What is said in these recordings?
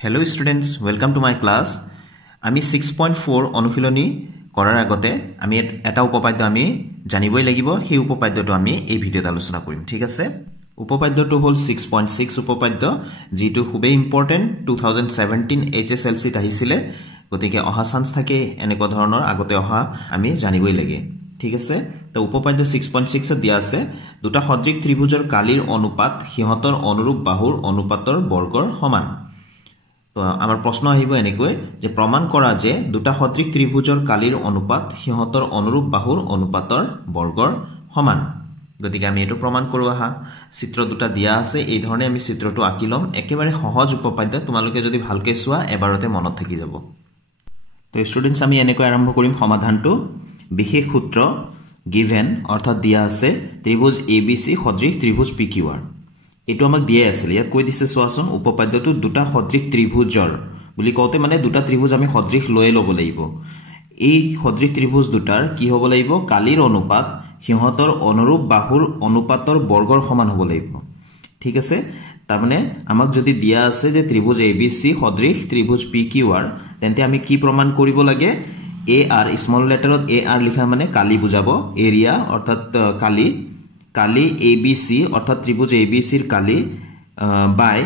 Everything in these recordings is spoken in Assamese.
Hello students, welcome to my class. আমি 6.4 অনুশীলনী কৰাৰ আগতে আমি এটা উপপাদ্য আমি জানিবই লাগিব সেই উপপাদ্যটো আমি এই ভিডিওত আলোচনা কৰিম ঠিক আছে উপপাদ্যটো হল 6.6 উপপাদ্য যেটো খুবেই ইম্পৰ্টেন্ট 2017 HSLC ত আহিছিলে গতিকে অহা চান্স থাকে এনেকুৱা ধৰণৰ আগতে অহা আমি জানিবই লাগে ঠিক আছে তো উপপাদ্য 6.6 ত দিয়া আছে দুটা সদৃশ ত্ৰিভুজৰ কালিৰ অনুপাত সিহঁতৰ অনুৰূপ বাহুৰ অনুপাতৰ বৰ্গৰ সমান তো আমাৰ প্ৰশ্ন আহিব এনেকৈ যে প্ৰমাণ কৰা যে দুটা সদৃশ ত্ৰিভুজৰ কালিৰ অনুপাত সিহঁতৰ অনুৰূপ বাহুৰ অনুপাতৰ বৰ্গৰ সমান গতিকে আমি এটো প্ৰমাণ কৰো আহা চিত্ৰ দুটা দিয়া আছে এই ধৰণে আমি চিত্ৰটো আঁকিলম একেবাৰে সহজ উপপাদ্য তোমালোকে যদি ভালকৈ চোৱা এবাৰতে মনত থাকি যাব তো ষ্টুডেন্টস আমি এনেকৈ আৰম্ভ কৰিম সমাধানটো বিশেষ সূত্ৰ given অৰ্থাৎ দিয়া আছে ত্ৰিভুজ ABC সদৃশ ত্ৰিভুজ PQR এটো আমাক দিয়া আছিল ইয়াত কৈ দিছে সোৱাচোন উপপাদ্যটো দুটা সদৃশ ত্ৰিভুজৰ বুলি কওতে মানে দুটা ত্ৰিভুজ আমি সদৃশ লৈ লব লাগিব এই সদৃশ ত্ৰিভুজ দুটাৰ কি হ'ব লাগিব কালিৰ অনুপাত সিহঁতৰ অনুৰূপ বাহুৰ অনুপাতৰ বৰ্গৰ সমান হ'ব লাগিব ঠিক আছে তাৰ মানে আমাক যদি দিয়া আছে যে ত্ৰিভুজ ABC সদৃশ ত্ৰিভুজ PQR তেন্তে আমি কি প্ৰমাণ কৰিব লাগে AR স্মল লেটাৰত AR লিখা মানে কালি বুজাব এৰিয়া অৰ্থাৎ কালি ABC অৰ্থাৎ ত্ৰিভুজ ABC এৰ কালি বাই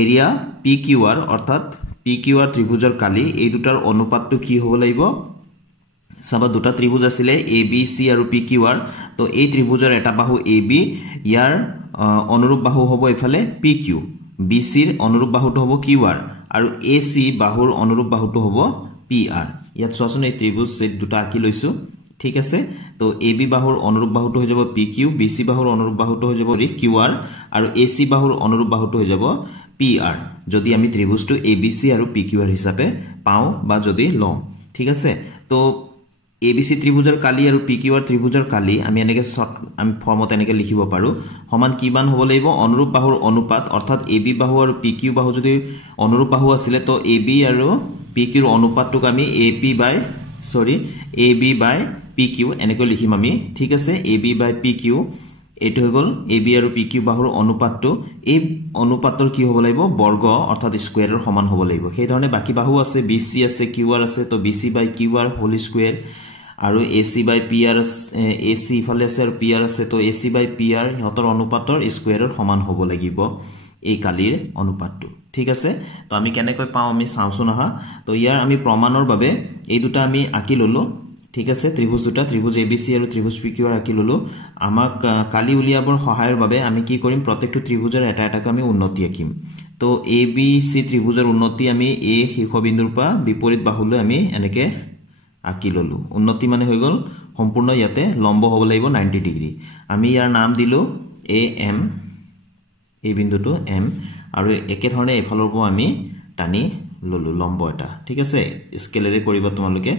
এৰিয়া PQR অৰ্থাৎ PQR ত্ৰিভুজৰ কালি এই দুটাৰ অনুপাতটো কি হ'ব লাগিব সবা দুটা ত্ৰিভুজ আছিল ABC আৰু PQR তো এই ত্ৰিভুজৰ এটা বাহু AB ইয়াৰ অনুৰূপ বাহু হ'ব এফালে PQ BC ৰ অনুৰূপ বাহুটো হ'ব QR আৰু AC বাহুৰ অনুৰূপ বাহুটো হ'ব PR ইয়াত চোৱাচোন এই ত্ৰিভুজ এই দুটা আঁকি লৈছো ঠিক আছে তো AB বাহুৰ অনুৰূপ বাহুটো হৈ যাব PQ BC বাহুৰ অনুৰূপ বাহুটো হৈ যাব QR আৰু AC বাহুৰ অনুৰূপ বাহুটো হৈ যাব PR যদি আমি ত্ৰিভুজটো ABC আৰু PQR হিচাপে পাও বা যদি লওঁ ঠিক আছে তো ABC ত্ৰিভুজৰ কালি আৰু PQR ত্ৰিভুজৰ কালি আমি এনেকে আমি ফৰ্মত এনেকে লিখিব পাৰো সমান কিমান হ'ব লাগিব অনুৰূপ বাহুৰ অনুপাত অৰ্থাৎ AB বাহু আৰু PQ বাহু যদি অনুৰূপ বাহু আছিল তো AB আৰু PQ ৰ অনুপাতটোক আমি AB by PQ এনেকৈ লিখিম আমি ঠিক আছে AB by PQ এটো হৈ গল AB আৰু PQ বাহুৰ অনুপাতটো এই অনুপাতৰ কি হ'ব লাগিব বৰ্গ অৰ্থাৎ স্কয়াৰৰ সমান হ'ব লাগিব সেই ধৰণে বাকি বাহু আছে BC আছে QR আছে তো BC by QR whole square আৰু AC by PR AC ইফালে আছে আৰু PR আছে তো AC by PR হতৰ অনুপাতৰ স্কয়াৰৰ সমান হ'ব লাগিব এই কালিৰ অনুপাতটো ঠিক আছে তো আমি কেনেকৈ পাও আমি চাওচোন আহা তো ইয়াৰ আমি প্ৰমাণৰ বাবে এই দুটা আমি আঁকি ললো ঠিক আছে ত্ৰিভুজ দুটা ত্ৰিভুজ ABC আৰু ত্ৰিভুজ PQR আঁকি ললো আমাক কালি উলিয়াবৰ সহায়ৰ বাবে আমি কি কৰিম প্ৰত্যেকটো ত্ৰিভুজৰ এটা এটাকৈ আমি উন্নতি আঁকিম তো ABC ত্ৰিভুজৰ উন্নতি আমি এই শীৰ্ষবিন্দুৰ পৰা বিপৰীত বাহুলৈ আমি এনেকৈ আঁকি ললো উন্নতি মানে হৈ গল সম্পূৰ্ণ ইয়াতে লম্ব হ'ব লাগিব 90 ডিগ্ৰী আমি ইয়াৰ নাম দিলো AM এই বিন্দুটো M আৰু একে ধৰণে এফালৰ পৰা আমি টানি ললো লম্ব এটা ঠিক আছে স্কেলেৰে কৰিব তোমালোকে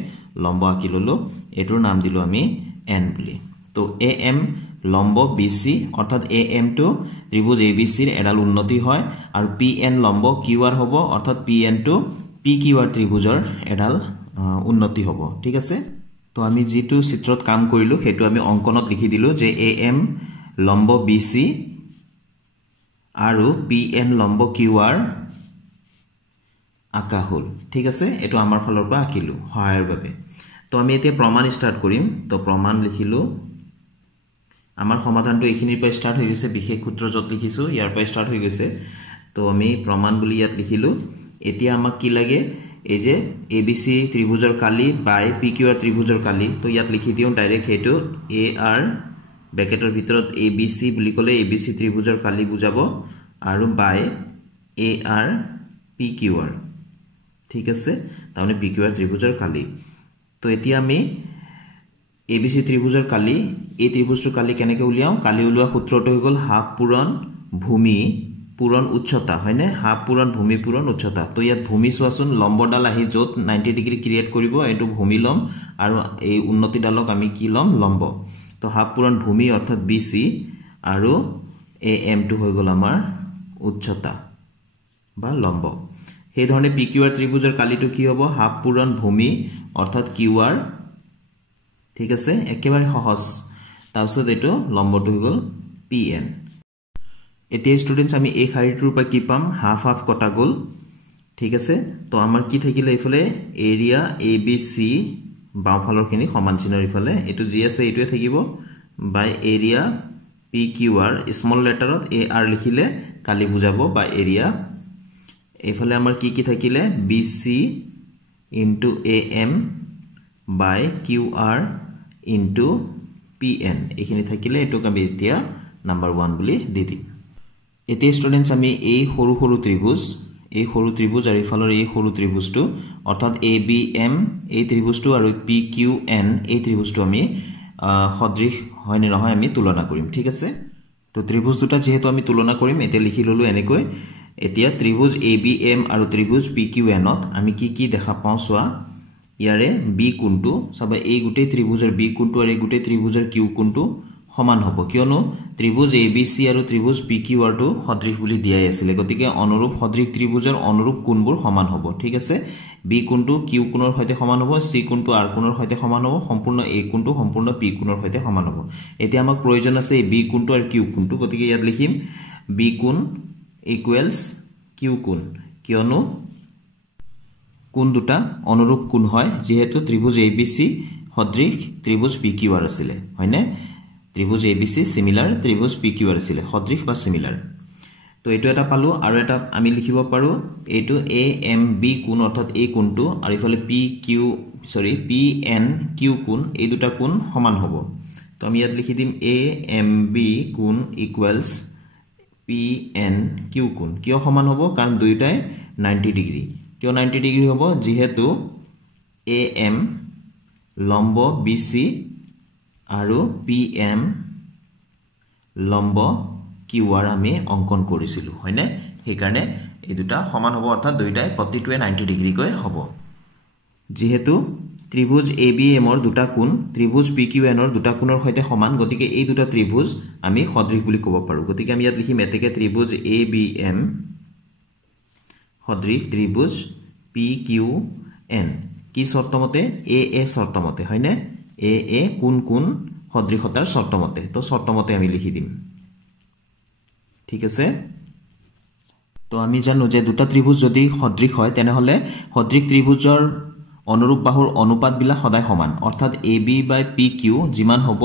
লম্ব আঁকি ললো এটোৰ নাম দিলো আমি N বুলি তো AM লম্ব BC অৰ্থাৎ AM টো ত্ৰিভুজ ABC ৰ এডাল উন্নতি হয় আৰু PN লম্ব QR হ'ব অৰ্থাৎ PN টো PQR ত্ৰিভুজৰ এডাল উন্নতি হ'ব ঠিক আছে তো আমি যেটো চিত্ৰত কাম কৰিলো হেতু আমি অংকনত লিখি দিলো যে AM লম্ব BC আৰু PN লম্ব QR আঁকা হল ঠিক আছে এটো আমাৰ ফালৰ পৰা আঁকিলো সহায়ৰ বাবে তো আমি এতিয়া প্ৰমাণ স্টাৰ্ট কৰিম তো প্ৰমাণ লিখিলো আমাৰ সমাধানটো এইখিনিৰ পৰা স্টাৰ্ট হৈ গৈছে বিশেষ সূত্ৰ যত লিখিছো ইয়াৰ পৰা স্টাৰ্ট হৈ গৈছে তো আমি প্ৰমাণ বুলি ইয়াত লিখিলো এতিয়া আমাক কি লাগে এই যে ABC ত্ৰিভুজৰ কালি বাই PQR ত্ৰিভুজৰ কালি তো ইয়াত লিখি দিও ডাইৰেক্ট হেতু AR ব্ৰেকেটৰ ভিতৰত ABC বুলি ক'লে ABC ত্ৰিভুজৰ কালি বুজাব আৰু বাই AR PQR ঠিক আছে তাহলে PQR ত্ৰিভুজৰ কালি তো এতিয়া আমি ABC ত্ৰিভুজৰ কালি এই ত্ৰিভুজটো কালি কেনেকৈ উলিয়াও কালি উলিওৱা সূত্ৰটো হৈ গল হাফ পূৰণ ভূমি পূৰণ উচ্চতা হয়নে হাফ পূৰণ ভূমি পূৰণ উচ্চতা তো ইয়াত ভূমি চোৱাচোন লম্বডাল আহি যত 90 ডিগ্ৰী ক্ৰিয়েট কৰিব এটো ভূমি লম আৰু এই উন্নতি ডালক আমি কি লম লম্ব তো হাফ পূৰণ ভূমি অৰ্থাৎ BC আৰু AM টো হৈ গল আমাৰ উচ্চতা বা লম্ব সেই ধৰণে PQR ত্ৰিভুজৰ কালিটো কি হ'ব হাফ পূৰণ ভূমি অৰ্থাৎ QR ঠিক আছে একেবাৰে সহজ তাৰপিছত এটো লম্বটো হৈ গল PN এতিয়া স্টুডেন্টস আমি এই শাৰীটোৰ পৰা কি পাম হাফ হাফ কটা গল ঠিক আছে তো আমাৰ কি থাকিলে ইফালে এৰিয়া ABC বাওফালৰখিনি সমান চিনৰ ইফালে এটো যি আছে এটোৱে থাকিব বাই এৰিয়া PQR স্মল লেটাৰত AR লিখিলে কালি বুজাব বাই এৰিয়া এফালে আমাৰ কি থাকিলে BC into AM by QR into PN এখিনি থাকিলে এটো আমি এতিয়া নাম্বার 1 বুলি দি দিম এতিয়া স্টুডেন্টস আমি এই সৰু সৰু ত্ৰিভুজ আৰু ইফালৰ এই সৰু ত্ৰিভুজটো অৰ্থাৎ ABM এই ত্ৰিভুজটো আৰু PQN এই ত্ৰিভুজটো আমি সদৃশ হয় নে নহয় আমি তুলনা কৰিম ঠিক আছে তো ত্ৰিভুজ দুটা যেহেতু আমি তুলনা কৰিম এতিয়া লিখি ললো এনেকৈ এতিয়া ত্ৰিভুজ ABM আৰু ত্ৰিভুজ PQN ত আমি কি দেখা পাওঁ সোৱা ইয়াৰে B কোণটো সবে এই গুটে ত্ৰিভুজৰ B কোণটো আৰু এই গুটে ত্ৰিভুজৰ Q কোণটো সমান হ'ব কিয়নো ত্ৰিভুজ ABC আৰু ত্ৰিভুজ PQR টো সদৃশ বুলি দিয়াই আছিল গতিকে অনুৰূপ সদৃশ ত্ৰিভুজৰ অনুৰূপ কোণবোৰ সমান হ'ব ঠিক আছে B কোণটো Q কোণৰ সৈতে সমান হ'ব C কোণটো R কোণৰ সৈতে সমান হ'ব সম্পূৰ্ণ A কোণটো সম্পূৰ্ণ P কোণৰ সৈতে সমান হ'ব এতিয়া আমাক প্ৰয়োজন আছে B কোণটো আৰু Q কোণটো গতিকে ইয়াত লিখিম B কোণ equals Q কোণ কিয়নো কোণ দুটা অনুৰূপ কোণ হয় যেহেতু ত্ৰিভুজ ABC সদৃশ ত্ৰিভুজ PQR আছিল হয়নে ত্ৰিভুজ ABC similar ত্ৰিভুজ PQR আছিল সদৃশ বা similar তো এটো এটা পালো আৰু এটা আমি লিখিব পাৰো এটো AMB কোণ অৰ্থাৎ এই কোণটো আৰু ইফালে PNQ কোণ এই দুটা কোণ সমান হ'ব তো আমি ইয়াত লিখি দিম AMB কোণ equals PNQ কোণ কিয় সমান হ'ব কাৰণ দুইটাই 90 ডিগ্ৰী কিয় 90 ডিগ্ৰী হ'ব যেহেতু AM লম্ব BC আৰু PM লম্ব QR আমি অঙ্কন কৰিছিলো হয়নে সেই কাৰণে এই দুটা সমান হ'ব অৰ্থাৎ দুইটাই প্ৰতিটোৱে 90 ডিগ্ৰী কৈ হ'ব যেহেতু ত্ৰিভুজ ABM ৰ দুটা কোণ ত্ৰিভুজ PQN ৰ দুটা কোণৰ সৈতে সমান গতিকে এই দুটা ত্ৰিভুজ আমি সদৃশ বুলি ক'ব পাৰো গতিকে আমি ইয়াত লিখিম এতেকে ত্ৰিভুজ ABM সদৃশ ত্ৰিভুজ PQN কি শৰ্তমতে AA শৰ্তমতে হয়নে AA কোন সদৃশতাৰ শর্তমতে তো শর্তমতে আমি লিখি দিম ঠিক আছে তো আমি জানো যে দুটা ত্ৰিভুজ যদি সদৃশ হয় তেনে হলে সদৃশ ত্ৰিভুজৰ অনুৰূপ বাহুৰ অনুপাত বিলা সদায় সমান অৰ্থাৎ AB by PQ যিমান হ'ব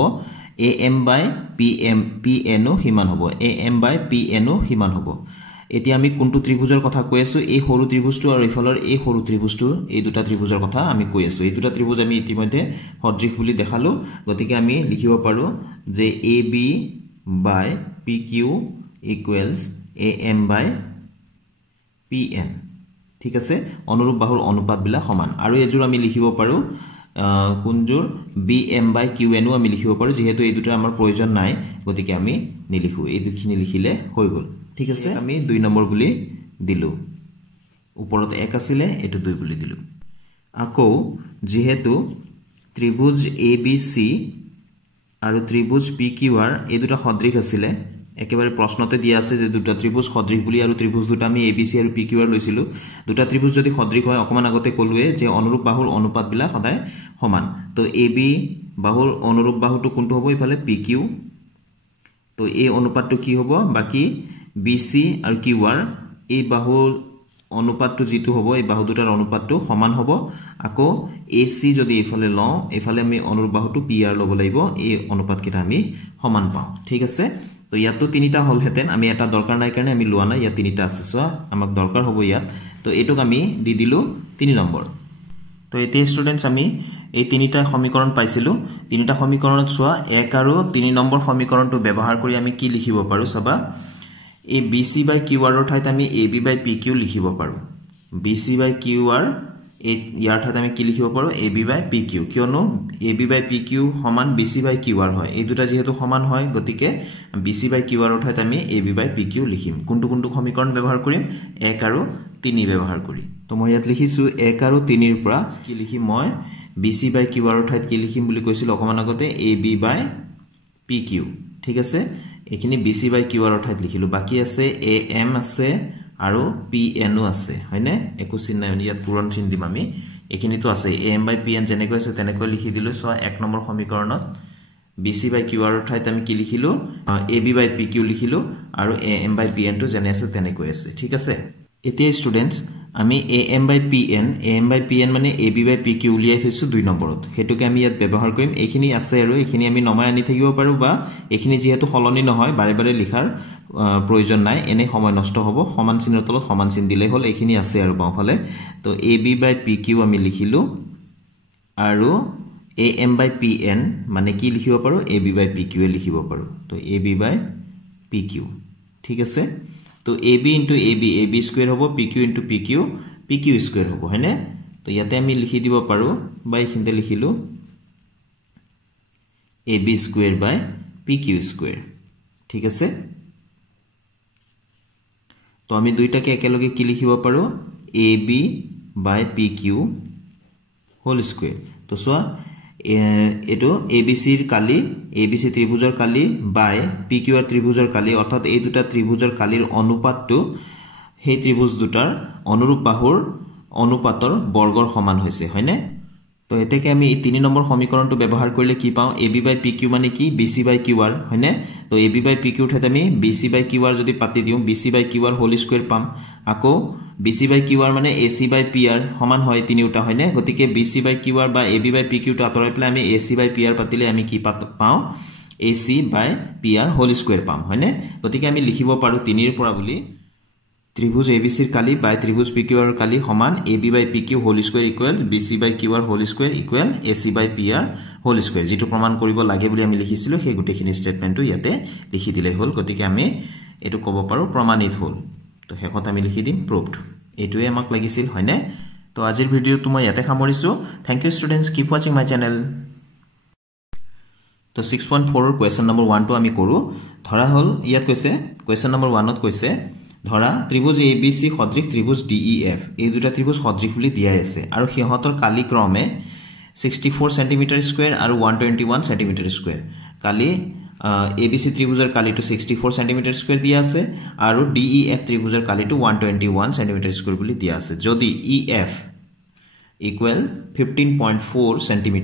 AM by PN ও হিমান হ'ব AM by PN ও হিমান হ'ব এতিয়া আমি কোনটো ত্ৰিভুজৰ কথা কৈ আছো এই সৰু ত্ৰিভুজটো আৰু ইফালৰ এই সৰু ত্ৰিভুজটো এই দুটা ত্ৰিভুজৰ কথা আমি কৈ আছো এই দুটা ত্ৰিভুজ আমি ইতিমধ্যে সদৃশ বুলি দেখালো গতিকে আমি লিখিব পাৰো যে AB by PQ equals AM by PN ঠিক আছে অনুৰূপ বাহুৰ অনুপাত বিলা সমান আৰু এজোৰ আমি লিখিব পাৰো কোনজোৰ BM by QN ও আমি লিখিব পাৰো যেহেতু এই দুটা আমাৰ প্ৰয়োজন নাই গতিকে আমি নিলিখো এই দুখিনি লিখিলে হৈ গল ঠিক আছে আমি 2 নম্বৰ বুলি দিলু ওপৰত 1 আছিল এটো 2 বুলি দিলু আকৌ যেহেতু ত্ৰিভুজ ABC আৰু ত্ৰিভুজ PQR এই দুটা সদৃশ আছিল একেবাৰে প্ৰশ্নতে দিয়া আছে যে দুটা ত্ৰিভুজ সদৃশ বুলি আৰু ত্ৰিভুজ দুটা আমি ABC আৰু PQR লৈছিলো দুটা ত্ৰিভুজ যদি সদৃশ হয় অকমান আগতে কলুৱে যে অনুৰূপ বাহুৰ অনুপাত বিলা সদায় সমান তো AB বাহুৰ অনুৰূপ বাহুটো কোনটো হ'ব ইফালে PQ তো এই অনুপাতটো কি হ'ব বাকি BC আৰু QR এই বাহুৰ অনুপাতটো যেটো হ'ব এই বাহু দুটাৰ অনুপাতটো সমান হ'ব আকৌ AC যদি ইফালে লওঁ ইফালে আমি অনুৰূপ বাহুটো PR ল'ব লাগিব এই অনুপাত কিটা আমি সমান পাওঁ ঠিক আছে তো ইয়াতো তিনিটা হল হেতেন আমি এটা দৰকাৰ নাই কাৰণে আমি লোৱা নাই ইয়া তিনিটা আছে সো আমাক দৰকাৰ হ'ব ইয়াত তো এটোক আমি দি দিলো 3 নম্বৰ তো এতে স্টুডেন্টস আমি এই তিনিটা সমীকৰণ পাইছিলো তিনিটা সমীকৰণত সোৱা 1 আৰু 3 নম্বৰ সমীকৰণটো ব্যৱহাৰ কৰি আমি কি লিখিব পাৰো সবা এই BC by QR ৰ ঠাইত আমি AB by PQ লিখিব পাৰো BC by QR এই ইয়াৰ ঠাইত আমি কি লিখিব পাৰো AB by PQ কিয়নো AB by PQ সমান BC by QR হয় এই দুটা যেহেতু সমান হয় গতিকে BC by QR ৰ ঠাইত আমি AB by PQ লিখিম কোনটো সমীকৰণ ব্যৱহাৰ কৰিম 1 আৰু 3 ব্যৱহাৰ কৰি তো মই ইয়াত লিখিছো 1 আৰু 3 ৰ পৰা কি লিখিম মই BC by QR ৰ ঠাইত কি লিখিম বুলি কৈছিল অকমান আগতে AB by PQ ঠিক আছে এখিনি BC by QR ৰ ঠাইত লিখিলো বাকি আছে AM আছে আৰু PN ও আছে হয়নে একো চিন নাই ইয়াত পুৰণ চিন দিম আমি এখিনিটো আছে AM by PN যেনেকৈ আছে তেনেকৈ লিখি দিলো সো 1 নম্বৰ সমীকৰণত BC by QR ৰ ঠাইত আমি কি লিখিলো AB by PQ লিখিলো আৰু AM by PN টো যেনে আছে তেনেকৈ আছে ঠিক আছে এতিয়া স্টুডেন্টস আমি am/pn মানে ab/pq উলিয়াই থৈছো 2 নম্বৰত হেতুকে আমি ইয়াত ব্যৱহাৰ কৰিম এইখিনি আছে আৰু এইখিনি আমি নমাই আনি থাকিব পাৰো বা এইখিনি যেহেতু হলনি নহয় বাৰে বাৰে লিখাৰ প্ৰয়োজন নাই এনে সময় নষ্ট হ'ব সমান চিনৰ তলত সমান চিন দিলে হ'ল এইখিনি আছে আৰু বাওঁফালে তো ab/pq আমি লিখিলো আৰু am/pn মানে কি লিখিব পাৰো ab/pq এ লিখিব পাৰো তো ab/pq ঠিক আছে তো ab into ab স্কয়ার হ'ব pq into pq স্কয়ার হ'ব হয়নে তো ইয়াতে আমি লিখি দিব পাৰো বা এখিনতে লিখিলো ab স্কয়াৰ বাই pq স্কয়াৰ ঠিক আছে তো আমি দুইটাকে একেলগে কি লিখিব পাৰো ab বাই pq হোল স্কয়াৰ তো সোয়া এটো abc ৰ কালি abc ত্ৰিভুজৰ কালি বাই pq ৰ ত্ৰিভুজৰ কালি অৰ্থাৎ এই দুটা ত্ৰিভুজৰ কালিৰ অনুপাতটো সেই ত্ৰিভুজ দুটাৰ অনুৰূপ বাহুৰ অনুপাতৰ বৰ্গৰ সমান হৈছে হয়নে তো এতেকে আমি 3 নম্বৰ সমীকৰণটো ব্যৱহাৰ কৰিলে কি পাওঁ ab/pq মানে কি bc/qr হয়নে তো ab/pq ঠাইত আমি bc/qr যদি পাতি দিও bc/qr হোল স্কয়ার পাম আকৌ bc/qr মানে ac/pr সমান হয় তিনিটা হয়নে গতিকে bc/qr বা ab/pq টো আতৰাই পেলাই আমি ac/pr পাতিলে আমি কি পাওঁ ac/pr হোল স্কয়ার পাম হয়নে গতিকে আমি লিখিব পাৰো 3 ৰ পৰা বুলি ত্ৰিভুজ ABC ৰ কালি বাই ত্ৰিভুজ PQR ৰ কালি সমান AB/PQ whole square equal BC/QR whole square equal AC/PR whole square যেটো প্ৰমাণ কৰিব লাগে বুলি আমি লিখিছিলো সেই গুটেখিনি স্টেটমেন্টটো ইয়াতে লিখি দিলে হ'ল গতিকে আমি এটো ক'ব পাৰো প্ৰমাণিত হ'ল তো হেকত আমি লিখি দিম প্ৰুভড এটোৱে আমাক লাগিছিল হয়নে তো আজিৰ ভিডিওটো মই ইয়াতে সামৰিছো thank you students keep watching my channel তো 6.4 ৰ কোৱেশ্চন নম্বৰ 1 টো আমি কৰো ধৰা হল ইয়াত কৈছে কোৱেশ্চন নম্বৰ 1 ত কৈছে ধৰা ত্ৰিভুজ ABC সদৃশ ত্ৰিভুজ DEF এই দুটা ত্ৰিভুজ সদৃশ বুলি দিয়া আছে আৰু হিহতৰ কালি ক্ৰমে 64 cm স্কয়াৰ আৰু 121 cm স্কয়াৰ কালি ABC ত্ৰিভুজৰ কালিটো 64 cm স্কয়াৰ দিয়া আছে আৰু DEF ত্ৰিভুজৰ কালিটো 121 cm স্কয়াৰ বুলি দিয়া আছে যদি EF equal 15.4 cm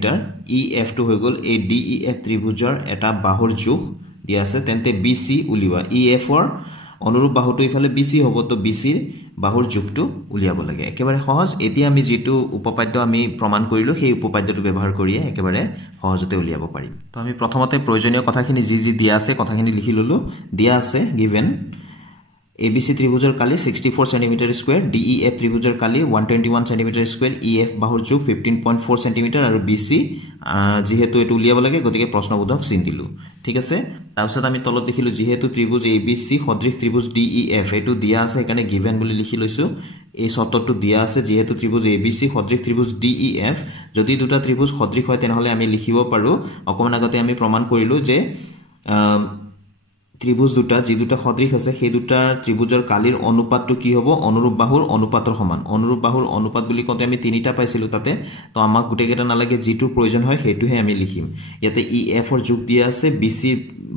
EF to হৈ গল এই DEF ত্ৰিভুজৰ এটা বাহুৰ যোগ দিয়া আছে তেন্তে BC উলিবা EF ৰ অনুৰূপ বাহুটো ইফালে BC হ'ব তো BC ৰ বাহুৰ যোগটো উলিয়াব লাগে একেবাৰে সহজ এতিয়া আমি যেটো উপপাদ্য আমি প্ৰমাণ কৰিলো সেই উপপাদ্যটো ব্যৱহাৰ কৰি একেবাৰে সহজতে উলিয়াব পাৰিম তো আমি প্ৰথমতে প্ৰয়োজনীয় কথাখিনি যি দিয়া আছে কথাখিনি লিখি ললো দিয়া আছে given ABC ত্ৰিভুজৰ কালি 64 cm স্কয়াৰ DEF ত্ৰিভুজৰ কালি 121 cm স্কয়াৰ EF বাহুৰ যোগ 15.4 cm আৰু BC যেহেতু এটো উলিয়াব লাগে গতিকে প্ৰশ্নবোধক চিন দিলু ঠিক আছে তাৰপিছত আমি তলত দেখিলো যেহেতু ত্ৰিভুজ ABC সদৃশ ত্ৰিভুজ DEF এটো দিয়া আছে কাৰণে given বুলি লিখি লৈছো এই শর্তটো দিয়া আছে যেহেতু ত্রিভুজ ABC সদৃশ ত্রিভুজ DEF যদি দুটা ত্রিভুজ সদৃশ হয় তেনহলে আমি লিখিব পাৰো অকমান আগতে আমি প্ৰমাণ কৰিলো যে ত্ৰিভুজ দুটা যি দুটা সদৃশ আছে সেই দুটা ত্ৰিভুজৰ কালিৰ অনুপাতটো কি হ'ব অনুৰূপ বাহুৰ অনুপাতৰ সমান অনুৰূপ বাহুৰ অনুপাত বুলি কতে আমি তিনিটা পাইছিলো তাতে তো আমাক গুটেকেটা নালাগে যেটো প্ৰয়োজন হয় হেতুহে আমি লিখিম ইয়াতে EF ৰ যোগ দিয়া আছে BC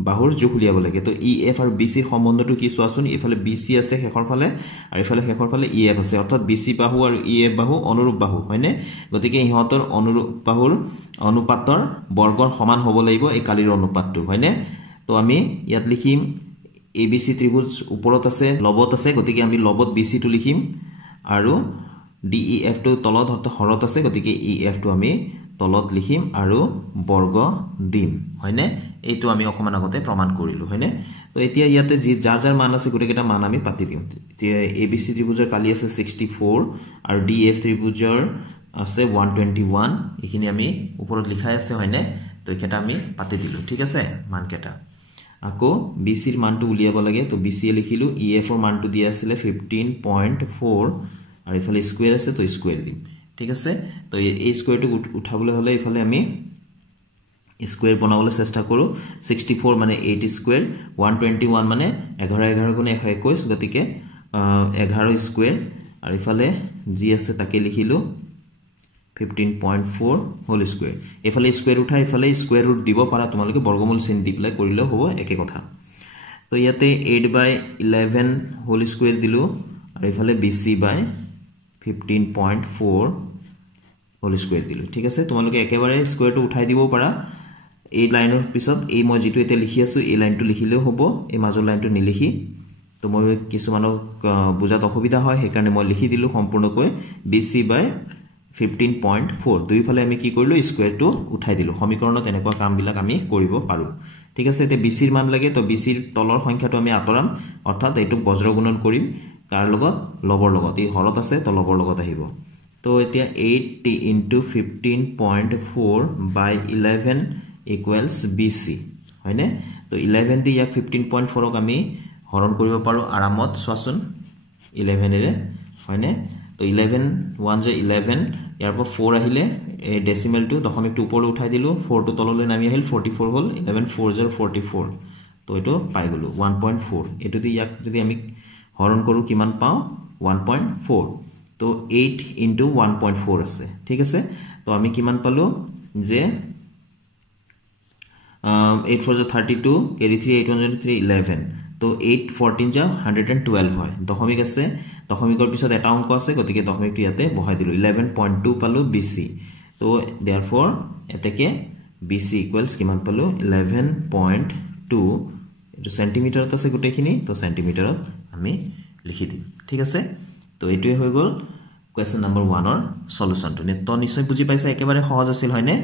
বাহুৰ যোগ উলিয়াব লাগে তো EF আৰু BC ৰ সম্বন্ধটো কি চোৱাচোন ইফালে BC আছে শেষৰ ফালে আৰু ইফালে শেষৰ ফালে EF আছে অৰ্থাৎ BC বাহু আৰু EF বাহু অনুৰূপ বাহু হয়নে গতিকে ইহতৰ অনুৰূপ বাহুৰ অনুপাতৰ বৰ্গৰ সমান হ'ব লাগিব এই কালিৰ অনুপাতটো হয়নে তো আমি ইয়াত লিখিম ABC ত্ৰিভুজ ওপৰত আছে লবত আছে গতিকে আমি লবত BC টো লিখিম আৰু DEF টো তলত হৰত আছে গতিকে EF টো আমি তলত লিখিম আৰু বৰ্গ দিম হয়নে এইটো আমি অকমান আগতে প্ৰমাণ কৰিলো হয়নে তো এতিয়া ইয়াতে যি যাৰ মান আছে গুটেকেটা মান আমি পাতি দিম ABC ত্ৰিভুজৰ কালি আছে 64 আৰু DEF ত্ৰিভুজৰ আছে 121 এখিনি আমি ওপৰত লিখাই আছে হয়নে তো এটা আমি পাতি দিলো ঠিক আছে মান কেটা আকৌ BC ৰ মানটো উলিয়াব লাগে তো BC এ লিখিলো EF ৰ মানটো দিয়া আছিল 15.4 আৰু ইফালে স্কয়াৰ আছে তো স্কয়াৰ দিম ঠিক আছে তো এই স্কয়াৰটো উঠাবলৈ হলে ইফালে আমি স্কয়াৰ বনাবলৈ চেষ্টা কৰো 64 মানে 8 স্কয়াৰ 121 মানে 11 গুণ 121 গতিকে 11 স্কয়াৰ আৰু ইফালে জি আছে তাকে লিখিলো 15.4 হোল স্কয়াৰ এফালে স্কয়াৰ উঠা এফালে স্কয়াৰ ৰুট দিব পাৰা তোমালোকে বৰ্গমূল চিন দি প্লাই কৰিলে হ'ব একে কথা তো ইয়াতে 8/11 হোল স্কয়াৰ দিলো আৰু এফালে BC/15.4 হোল স্কয়াৰ দিলো ঠিক আছে তোমালোকে একেবাৰে স্কয়াৰটো উঠাই দিব পাৰা এই লাইনৰ পিছত এই মই যেটো এতে লিখি আছো এই লাইনটো লিখিলেও হ'ব এই মাজৰ লাইনটো নিলিখি তো মই কিছুমানক বুজাত অসুবিধা হয় সেইকাৰণে মই লিখি দিলো সম্পূৰ্ণকৈ BC by 15.4 দুইফালে আমি কি কৰিলো স্কয়াৰটো উঠাই দিলো সমীকৰণত এনেকুৱা কামবিলাক আমি কৰিব পাৰো ঠিক আছে তে BC ৰ মান লাগে তো BC ৰ তলৰ সংখ্যাটো আমি আতৰাম অৰ্থাৎ এইটো বজ্ৰগুণন কৰিম কাৰ লগত লবৰ লগত এই হৰত আছে তো লবৰ লগত আহিব তো এতিয়া 8 into 15.4 by 11 equals BC হয়নে তো 11 দি ইয়াক 15.4 ক আমি হৰণ কৰিব পাৰো আৰামত সোৱাচোন 11 এৰে হয়নে তো 11 1 যে 11 ইয়াৰ পৰা 4 আহিলে এই ডেসিমেলটো দশমিকটো ওপৰলৈ উঠাই দিলো 4 টো তললৈ নামি আহিল 44 হল 11 4 0 44 তো এটো পাই গলো 1.4 এটো দি ইয়াক যদি আমি হৰণ কৰো কিমান পাও 1.4 তো 8 into 1.4 আছে ঠিক আছে তো আমি কিমান পালো যে 8 4 32 carry 3 8 1 3 11 তো 8 14 যা 112 হয় দশমিক আছে দশমিকৰ পিছত এটা অংক আছে গতিকে দশমিকটো ইয়াতে বহাই দিলো 11.2 পালো BC তো therefore এতেকে BC equals কিমান পালো 11.2 এটো সেন্টিমিটাৰত আছে গুটেখিনি তো সেন্টিমিটাৰত আমি লিখি দিম ঠিক আছে তো এটোই হৈ গল কোৱেশ্চন নম্বৰ 1 ৰ সলিউশনটো তো নিশ্চয় বুজি পাইছা একেবাৰে সহজ আছিল হয়নে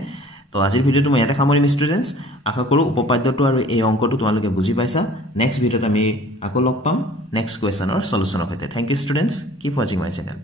তো আজিৰ ভিডিওটো মই ইয়াতে সামৰিম ষ্টুডেন্টস আশা কৰো উপপাদ্যটো আৰু এই অংকটো তোমালোকে বুজি পাইছা নেক্সট ভিডিওত আমি আকৌ লগ পাম নেক্সট কোৱেশ্চনৰ সলিউশনৰ সৈতে thank you students keep watching my channel